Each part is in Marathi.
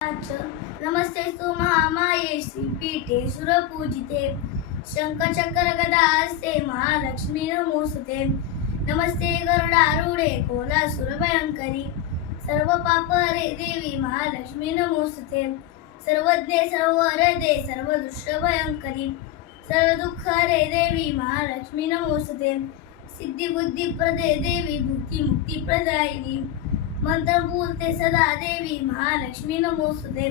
नमस्तेस्तु महामाये श्रीपीठे सुरपूजिते शङ्खचक्रगदास्ते महालक्ष्मी नमोस्तुते। नमस्ते गरुडारूढे कोलासुरभयङ्करि सर्वपापहरे देवी महालक्ष्मी नमोस्तुते। सर्वज्ञे सर्ववरदे सर्वदुष्टभयङ्करि सर्वदुःखहरे देवी महालक्ष्मी नमोस्तुते। सिद्धिबुद्धिप्रदे देवी भुक्तिमुक्तिप्रदायिनी मंत्रपूर्ते सदा देवी महालक्ष्मी नमोस्तुते।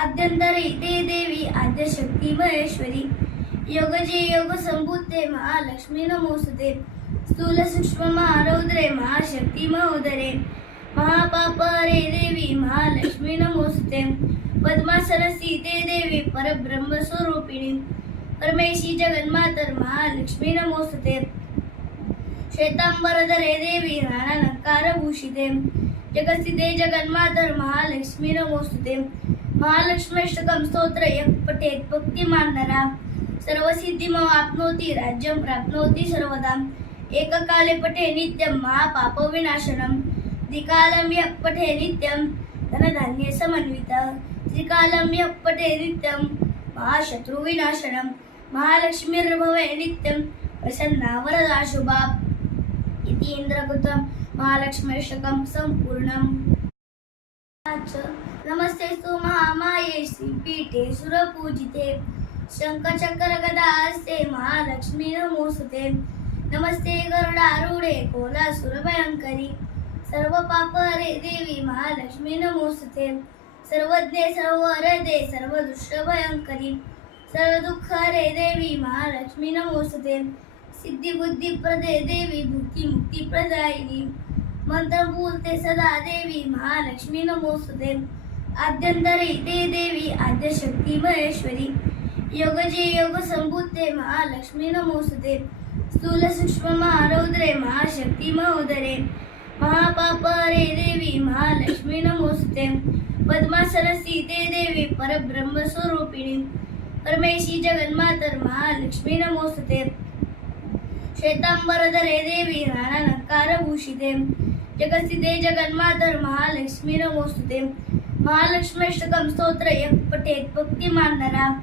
आद्यंतरिते देवी आद्यशक्ती महेश्वरी योगजे योग संभूते महालक्ष्मी नमोस्तुते। स्थूल सूक्ष्म महारौद्रे महाशक्ती महोदरे महापापहरे देवी महालक्ष्मी नमोस्तुते। पद्मासनस्थिते देवी परब्रह्म स्वरूपिणी परमेशी जगन्मातर महालक्ष्मी नमोस्तुते। श्वेतांबरधरे देवी राणालंकारभूषिते जगस्थिते जगन्मातर महालक्ष्मी नमोस्तुते। महालक्ष्मीष्टकं स्तोत्र यः पठेत् भक्तिमान् नरः सर्वसिद्धिमवाप्नोति राज्यं प्राप्नोति सर्वदा। एककाले पठे नित्यं महापापविनाशनं द्विकालं यः पठे नित्यं धनधान्यसमन्वितः त्रिकालं यः पठे नित्यं महाशत्रुविनाशनं। महालक्ष्मीर्भवे नित्यं प्रसन्ना वरदा शुभा इति इन्द्रकृतं महालक्ष्मीष्टकं सम्पूर्णम्। नमस्तेस्तु महामाये श्रीपीठे सुरपूजिते शङ्खचक्रगदास्ते महालक्ष्मी नमोस्तुते। नमस्ते गरुडारूढे कोलासुरभयङ्करि सर्वपापहरे देवी महालक्ष्मी नमोस्तुते। सर्वज्ञे सर्ववरदे सर्वदुष्टभयङ्करि सर्वदुःखहरे देवी महालक्ष्मी नमोस्तुते। सिद्धिबुद्धिप्रदे देवी भुक्तिमुक्तिप्रदायिनी मंत्रपूर्ते सदा देवी महालक्ष्मी नमोस्तुते। आद्यंतरिते देवी आद्यशक्ती महेश्वरी योगजे योग संभूते महालक्ष्मी नमोस्तुते। स्थूल सूक्ष्म महारौद्रे महाशक्ती महोदरे महापापहरे देवी महालक्ष्मी नमोस्तुते। पद्मासनस्थिते देवी परब्रह्म स्वरूपिणी परमेशी जगन्मातर महालक्ष्मी नमोस्तुते। श्वेतांबरधरे देवी राणालंकारभूषिते जगस्थिते जगन्मातर महालक्ष्मी नमोस्तुते। महालक्ष्मीष्टकं स्तोत्र यः पठेत् भक्तिमान् नरः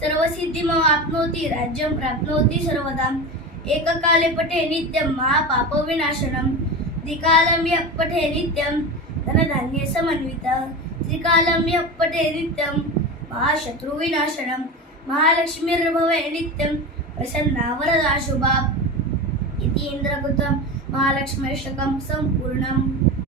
सर्वसिद्धिमवाप्नोति राज्यं प्राप्नोति सर्वदा। एककाले पठे नित्यं महापापविनाशनं द्विकालं यः पठे नित्यं धनधान्यसमन्वितः त्रिकालं यः पठे नित्यं महाशत्रुविनाशनं। महालक्ष्मीर्भवे नित्यं प्रसन्ना वरदा शुभा इति इन्द्रकृतं महालक्ष्मीष्टकं सम्पूर्णम्।